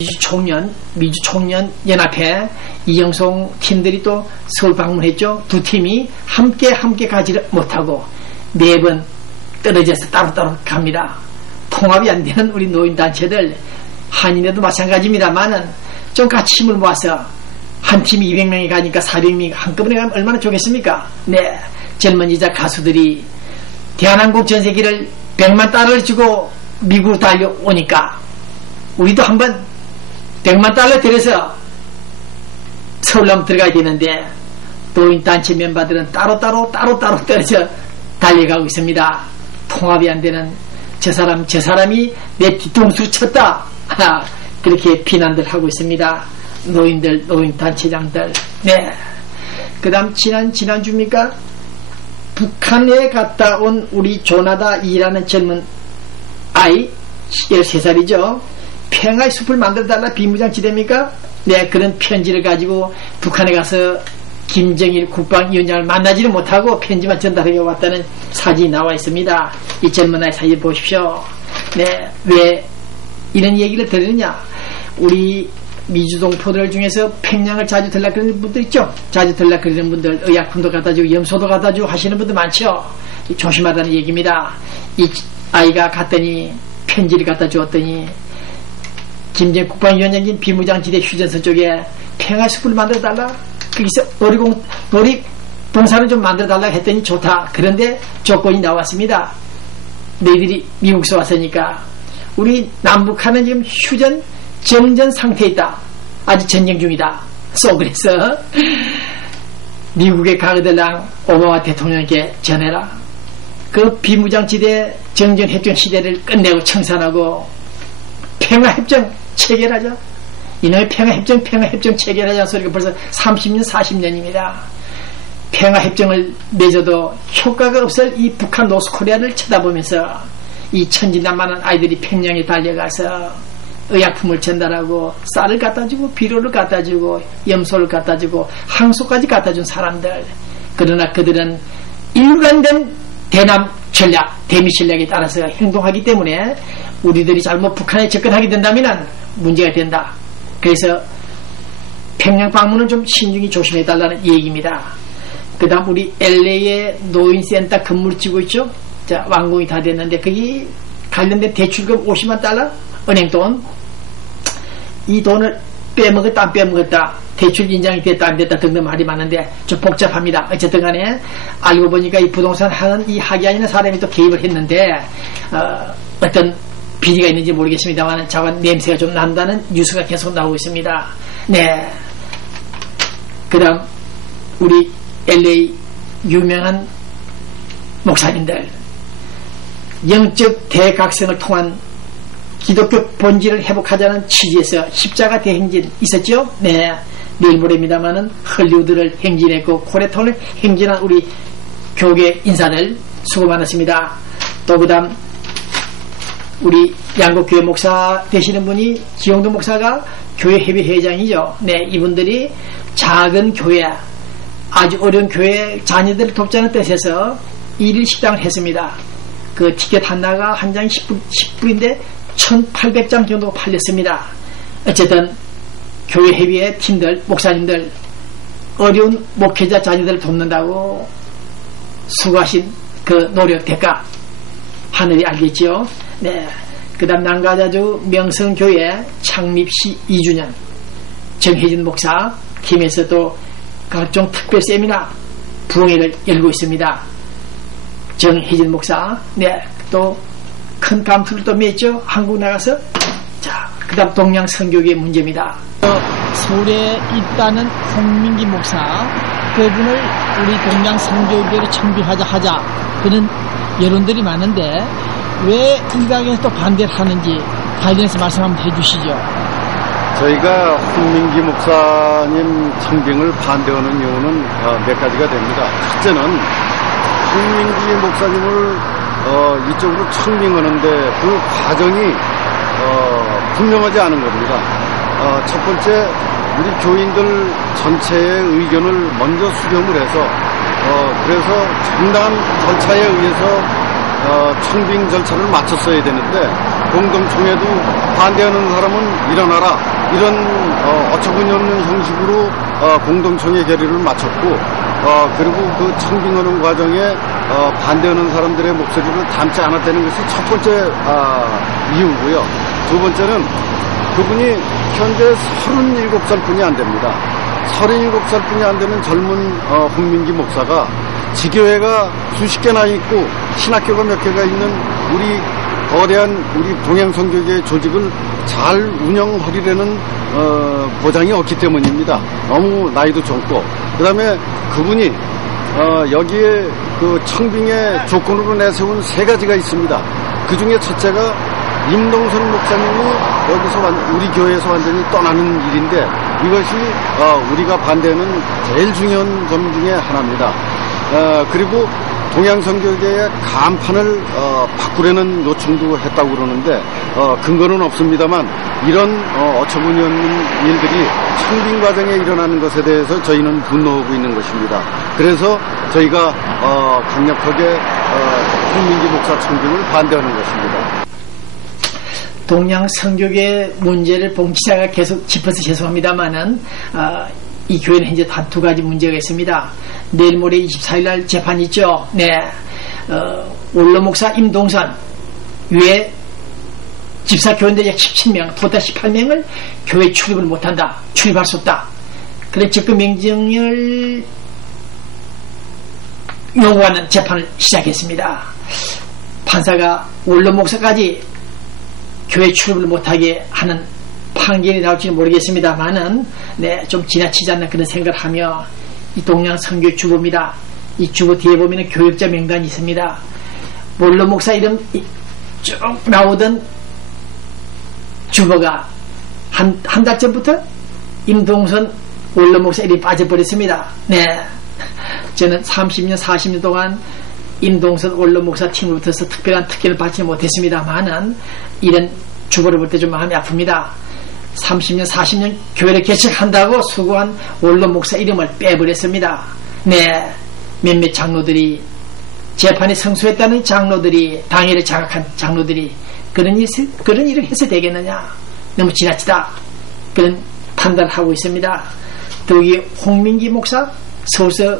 미주총련 연합회 이영송 팀들이 또 서울 방문했죠. 두 팀이 함께 가지를 못하고 매번 떨어져서 따로따로 갑니다. 통합이 안 되는 우리 노인단체들, 한인회도 마찬가지입니다만은 좀 같이 힘을 모아서 한 팀이 200명이 가니까 400명이 한꺼번에 가면 얼마나 좋겠습니까? 네, 젊은이자 가수들이 대한항공 전세기를 100만 달러를 주고 미국으로 달려오니까 우리도 한번 100만 달러 들여서 서울로 한번 들어가야 되는데 노인단체 멤버들은 따로따로 떨어져 달려가고 있습니다. 통합이 안 되는 저 사람이 내 뒤통수를 쳤다. 그렇게 비난들 하고 있습니다. 노인들, 노인단체장들. 네. 그 다음 지난주입니까? 북한에 갔다 온 우리 조나다 이라는 젊은 아이, 13살이죠. 평화의 숲을 만들어달라 비무장지대입니까? 네, 그런 편지를 가지고 북한에 가서 김정일 국방위원장을 만나지는 못하고 편지만 전달해 왔다는 사진이 나와 있습니다. 이 젊은 아이 사진 보십시오. 네, 왜 이런 얘기를 들으느냐? 우리 미주동포들 중에서 평양을 자주 들락거리는 분들 있죠? 자주 들락거리는 분들, 의약품도 갖다주고 염소도 갖다주고 하시는 분들 많죠? 조심하라는 얘기입니다. 이 아이가 갔더니 편지를 갖다 주었더니 김정일 국방위원장님 비무장지대 휴전선 쪽에 평화숲을 만들어달라. 거기서 놀이동산을 좀 만들어달라 했더니 좋다. 그런데 조건이 나왔습니다. 너희들이 미국에서 왔으니까 우리 남북한은 지금 휴전 정전 상태에 있다. 아직 전쟁 중이다. 그래서 미국의 가그들랑 오바마 대통령에게 전해라. 그 비무장지대 정전협정 시대를 끝내고 청산하고 평화협정 체결하자. 이놈의 평화협정 체결하자는 소리가 벌써 30년 40년입니다. 평화협정을 맺어도 효과가 없을 이 북한 노스코리아를 쳐다보면서 이 천진난만한 아이들이 평양에 달려가서 의약품을 전달하고 쌀을 갖다주고 비료를 갖다주고 염소를 갖다주고 항소까지 갖다준 사람들. 그러나 그들은 일관된 대남 전략, 대미 전략에 따라서 행동하기 때문에 우리들이 잘못 북한에 접근하게 된다면 문제가 된다. 그래서 평양 방문은 좀 신중히 조심해달라는 얘기입니다. 그 다음 우리 LA에 노인센터 건물을 지고 있죠. 자, 완공이 다 됐는데 거기 관련된 대출금 50만 달러 은행돈, 이 돈을 빼먹었다 안 빼먹었다, 대출 인장이 됐다 안 됐다 등등 말이 많은데 좀 복잡합니다. 어쨌든 간에 알고 보니까 이 부동산 하는 이 하기하는 사람이 또 개입을 했는데 어떤 비리가 있는지 모르겠습니다만 자관 냄새가 좀 난다는 뉴스가 계속 나오고 있습니다. 네. 그 다음 우리 LA 유명한 목사님들, 영적 대각성을 통한 기독교 본질을 회복하자는 취지에서 십자가 대행진 있었죠? 네. 내일 모레입니다만은 헐리우드를 행진했고 코레톤을 행진한 우리 교계 인사들 수고 많았습니다. 또 그 다음 우리 양곡교회 목사 되시는 분이 지용도 목사가 교회협의회장이죠. 네, 이분들이 작은 교회, 아주 어려운 교회 자녀들을 돕자는 뜻에서 1일 식당을 했습니다. 그 티켓 하나가 한 장이 10불인데 1800장 정도 팔렸습니다. 어쨌든 교회협의회 팀들, 목사님들 어려운 목회자 자녀들을 돕는다고 수고하신 그 노력 대가 하늘이 알겠죠. 네. 그 다음 남가자주 명성교회 창립 2주년 정혜진 목사 팀에서 또 각종 특별 세미나 부흥회를 열고 있습니다. 정혜진 목사, 네, 또 큰 감투를 또 맺죠. 한국 나가서. 자, 그 다음 동양 선교계의 문제입니다. 서울에 있다는 홍민기 목사, 그분을 우리 동양 선교계로 청비하자 그런 여론들이 많은데 왜 일각에서 또 반대를 하는지 관련해서 말씀 한번 해주시죠. 저희가 홍민기 목사님 청빙을 반대하는 이유는 몇 가지가 됩니다. 첫째는 홍민기 목사님을 이쪽으로 청빙하는데 그 과정이 분명하지 않은 겁니다. 첫 번째, 우리 교인들 전체의 의견을 먼저 수렴을 해서 그래서 정당한 절차에 의해서 청빙 절차를 마쳤어야 되는데 공동총회도 반대하는 사람은 일어나라, 이런 어처구니 없는 형식으로 공동총회 결의를 마쳤고, 그리고 그 청빙하는 과정에 반대하는 사람들의 목소리를 담지 않았다는 것이 첫 번째 이유고요. 두 번째는 그분이 현재 37살뿐이 안 됩니다. 37살뿐이 안 되는 젊은 홍민기 목사가 지교회가 수십 개나 있고 신학교가 몇 개가 있는 우리 거대한 우리 동양선교계 조직을 잘 운영하리라는 보장이 없기 때문입니다. 너무 나이도 젊고, 그 다음에 그분이 여기에 그 청빙의 조건으로 내세운 3가지가 있습니다. 그 중에 첫째가 임동선 목사님이 여기서 우리 교회에서 완전히 떠나는 일인데, 이것이 우리가 반대하는 제일 중요한 점 중에 하나입니다. 그리고 동양선교계의 간판을 바꾸려는 요청도 했다고 그러는데 근거는 없습니다만, 이런 어처구니 없는 일들이 청빙 과정에 일어나는 것에 대해서 저희는 분노하고 있는 것입니다. 그래서 저희가 강력하게 홍민기 목사 청빙을 반대하는 것입니다. 동양선교계 문제를 봉 기자가 계속 짚어서 죄송합니다만은 이 교회는 현재 단 2가지 문제가 있습니다. 내일 모레 24일날 재판 있죠. 네, 원로 목사 임동선 외에 집사 교인들 약 17명, 토탈 18명을 교회 출입을 못한다, 출입할 수 없다, 그런 즉금 명령을 요구하는 재판을 시작했습니다. 판사가 원로 목사까지 교회 출입을 못하게 하는 판결이 나올지는 모르겠습니다만은, 네, 좀 지나치지 않는 그런 생각을 하며, 이 동양선교 주보입니다. 이 주보 뒤에 보면 교역자 명단이 있습니다. 원로 목사 이름 쭉 나오던 주보가 한 달 전부터 임동선 원로 목사 이름이 빠져버렸습니다. 네, 저는 30년 40년 동안 임동선 원로 목사 팀으로부터 특별한 특혜를 받지 못했습니다만은, 이런 주보를 볼 때 좀 마음이 아픕니다. 30년 40년 교회를 개척한다고 수고한 원로 목사 이름을 빼버렸습니다. 네, 몇몇 장로들이, 재판에 승소했다는 장로들이, 당회를 장악한 장로들이 그런 일을 해서 되겠느냐, 너무 지나치다, 그런 판단을 하고 있습니다. 더욱이 홍민기 목사 서울서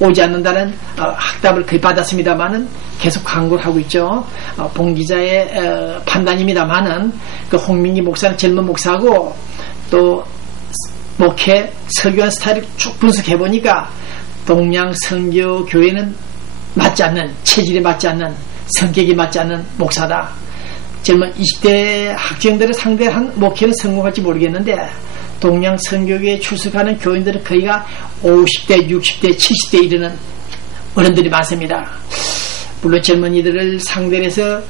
오지 않는다는 학답을 거의 받았습니다만은 계속 광고를 하고 있죠. 봉 기자의 판단입니다만은, 그 홍민기 목사는 젊은 목사고, 또 목회 설교한 스타일을 쭉 분석해 보니까 동양선교 교회는 맞지 않는, 체질에 맞지 않는, 성격이 맞지 않는 목사다. 젊은 20대 학생들을 상대한 목회는 성공할지 모르겠는데, 동양선교계에 출석하는 교인들은 거의가 50대, 60대, 70대 이르는 어른들이 많습니다. 물론 젊은이들을 상대로 해서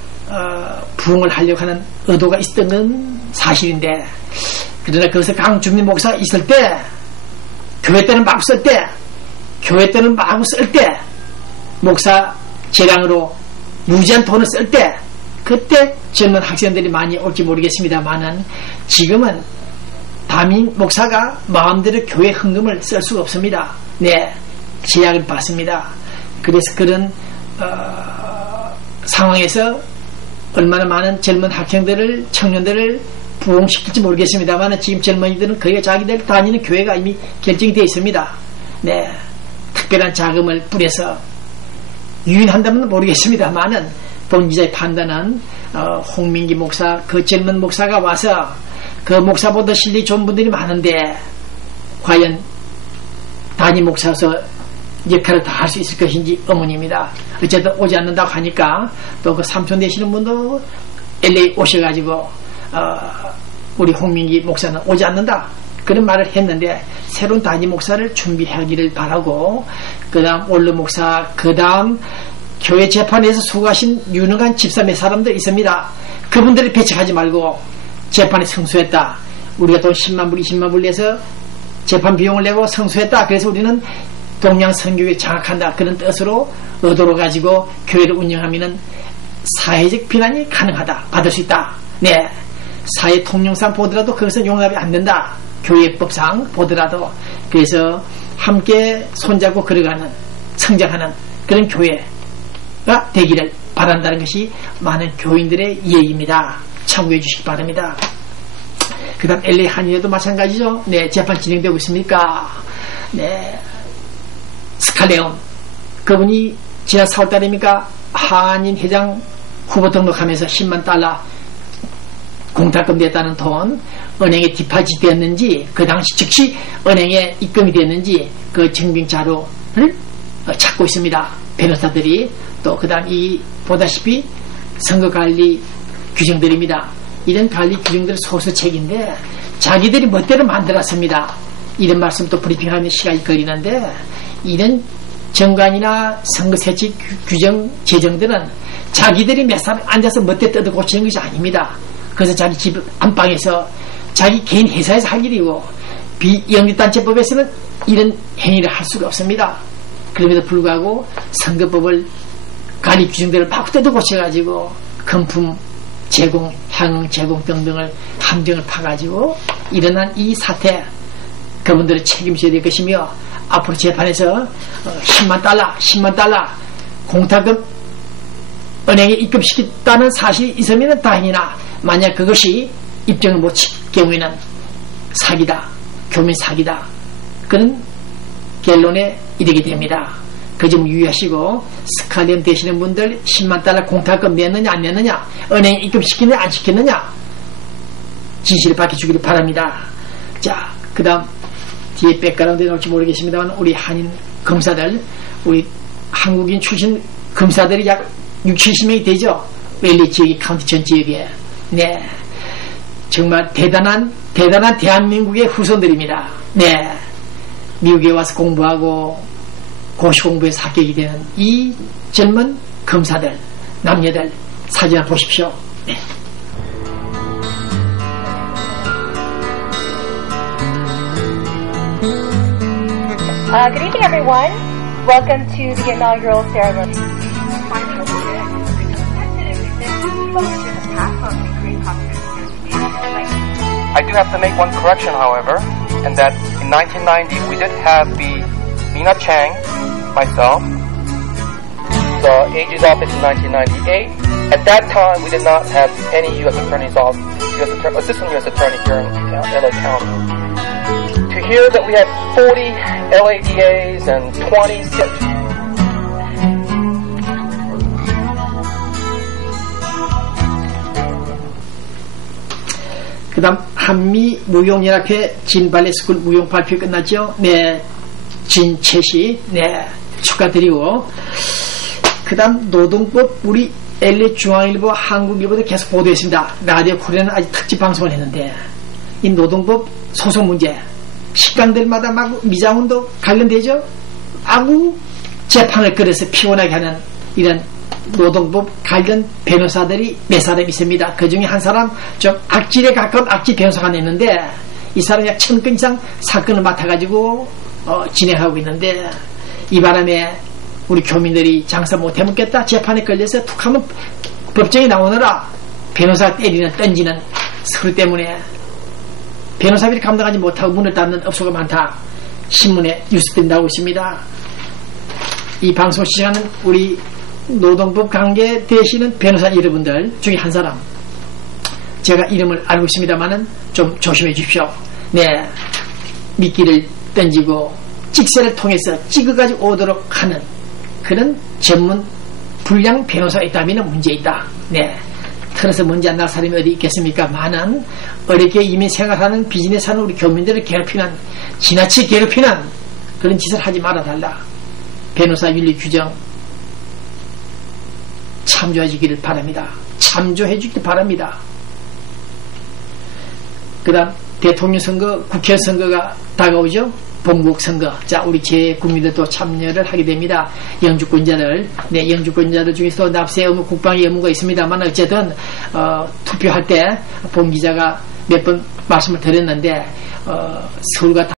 부흥을 하려고 하는 의도가 있었던 건 사실인데, 그러나 거기서 강준민 목사가 있을 때, 교회 때는 막 쓸 때, 교회 때는 마구 쓸 때, 목사 재량으로 무지한 돈을 쓸 때, 그때 젊은 학생들이 많이 올지 모르겠습니다만은, 지금은 담임 목사가 마음대로 교회 헌금을 쓸 수가 없습니다. 네, 제약을 받습니다. 그래서 그런 상황에서 얼마나 많은 젊은 학생들을, 청년들을 부흥시킬지 모르겠습니다만, 지금 젊은이들은 거의 자기들 다니는 교회가 이미 결정이 되어 있습니다. 네, 특별한 자금을 뿌려서 유인한다면 모르겠습니다만은, 본 기자의 판단은 홍민기 목사, 그 젊은 목사가 와서 그 목사보다 실력이 좋은 분들이 많은데 과연 담임 목사로서 역할을 다 할 수 있을 것인지 의문입니다. 어쨌든 오지 않는다고 하니까, 또 그 삼촌 되시는 분도 LA 오셔가지고 우리 홍민기 목사는 오지 않는다, 그런 말을 했는데, 새로운 담임 목사를 준비하기를 바라고, 그 다음 원로 목사, 그 다음 교회 재판에서 수고하신 유능한 집사 몇 사람들 있습니다. 그분들을 배척하지 말고, 재판에 승소했다, 우리가 돈 10만 불 20만 불 내서 재판 비용을 내고 승소했다, 그래서 우리는 동양선교를 장악한다, 그런 뜻으로 의도로 가지고 교회를 운영하면 사회적 비난이 가능하다, 받을 수 있다. 네, 사회 통념상 보더라도 그것은 용납이 안 된다, 교회법상 보더라도. 그래서 함께 손잡고 걸어가는, 성장하는 그런 교회가 되기를 바란다는 것이 많은 교인들의 이해입니다. 참고해 주시기 바랍니다. 그 다음 LA 한인회도 마찬가지죠. 네, 재판 진행되고 있습니까? 네, 스칼레온 그분이 지난 4월달입니까? 한인 회장 후보 등록하면서 10만 달러 공탁금 됐다는 돈 은행에 디파짓 되었는지 그 당시 즉시 은행에 입금이 됐는지 그 증빙 자료를 찾고 있습니다. 변호사들이. 또 그 다음 이 보다시피 선거관리 규정들입니다. 이런 관리 규정들 소수책인데 자기들이 멋대로 만들었습니다. 이런 말씀 또 브리핑하는 시간이 걸리는데 이런 정관이나 선거세칙 규정 제정들은 자기들이 몇 사람 앉아서 멋대로 뜯어 고치는 것이 아닙니다. 그래서 자기 집 안방에서 자기 개인 회사에서 할 일이고 비영리단체법에서는 이런 행위를 할 수가 없습니다. 그럼에도 불구하고 선거법을 관리 규정들을 막 뜯어 고쳐가지고 금품 제공, 향응 제공 등등을 함정을 파가지고 일어난 이 사태 그분들을 책임져야 될 것이며 앞으로 재판에서 10만 달러 공탁금 은행에 입금시켰다는 사실이 있으면 다행이나 만약 그것이 입증을 못 칠 경우에는 사기다, 교민 사기다 그런 결론에 이르게 됩니다. 그 점 유의하시고 스칼렘 되시는 분들 10만 달러 공탁금 냈느냐 안 냈느냐 은행에 입금시켰느냐 안 시켰느냐 진실을 밝혀주기를 바랍니다. 자, 그 다음 뒤에 백그라운드에 나올지 모르겠습니다만 우리 한인 검사들 우리 한국인 출신 검사들이 약 60-70명이 되죠. LA 지역이 카운티 전 지역에. 네, 정말 대단한 대한민국의 후손들입니다. 네, 미국에 와서 공부하고 고시 공부에서 합격이 되는 이 젊은 검사들, 남녀들 사진 한번 보십시오. 네. Good evening, everyone. Welcome to the inaugural ceremony. I do have to make one correction, however, and that in 1990 we did have the Mina Chang, myself, the AG's office in 1998. At that time, we did not have any U.S. Attorney's office, Assistant U.S. Attorney here in LA County. To hear that we had 40 LADAs and 20 그 다음 한미 무용연합회 진발레스쿨 무용 발표 끝났죠. 네, 진채시 네 축하드리고 그 다음 노동법 우리 LA 중앙일보 한국일보도 계속 보도했습니다. 라디오 코리아는 아직 특집 방송을 했는데 이 노동법 소송 문제 식당들마다 막 미장원도 관련되죠. 아무 재판을 끌어서 피곤하게 하는 이런 노동법 관련 변호사들이 몇 사람 있습니다. 그 중에 한 사람 좀 악질에 가까운 악질 변호사가 있는데 이 사람이 약 1000건 이상 사건을 맡아가지고 진행하고 있는데 이 바람에 우리 교민들이 장사 못 해먹겠다 재판에 걸려서 툭하면 법정에 나오느라 변호사 때리는 던지는 서류 때문에 변호사들이 감당하지 못하고 문을 닫는 업소가 많다. 신문에 뉴스들이 나오고 있습니다. 이 방송 시작하는 우리 노동법 관계 되시는 변호사 여러분들 중에 한 사람 제가 이름을 알고 있습니다만은 좀 조심해 주십시오. 네, 미끼를 던지고 찍새를 통해서 찍어가지고 오도록 하는 그런 전문 불량 변호사가 있다면 문제 있다. 네, 틀어서 먼지 안 날 사람이 어디 있겠습니까? 많은 어렵게 이민 생활하는 비즈니스하는 우리 교민들을 괴롭히는 지나치게 괴롭히는 그런 짓을 하지 말아달라. 변호사 윤리 규정 참조해주기를 바랍니다. 참조해주기를 바랍니다. 그 다음 대통령 선거, 국회 선거가 다가오죠. 본국 선거. 자, 우리 재국민들도 참여를 하게 됩니다. 영주권자들, 네, 영주권자들 중에서 납세 의무, 국방의 의무가 있습니다만 어쨌든 투표할 때 본 기자가 몇 번 말씀을 드렸는데 서울과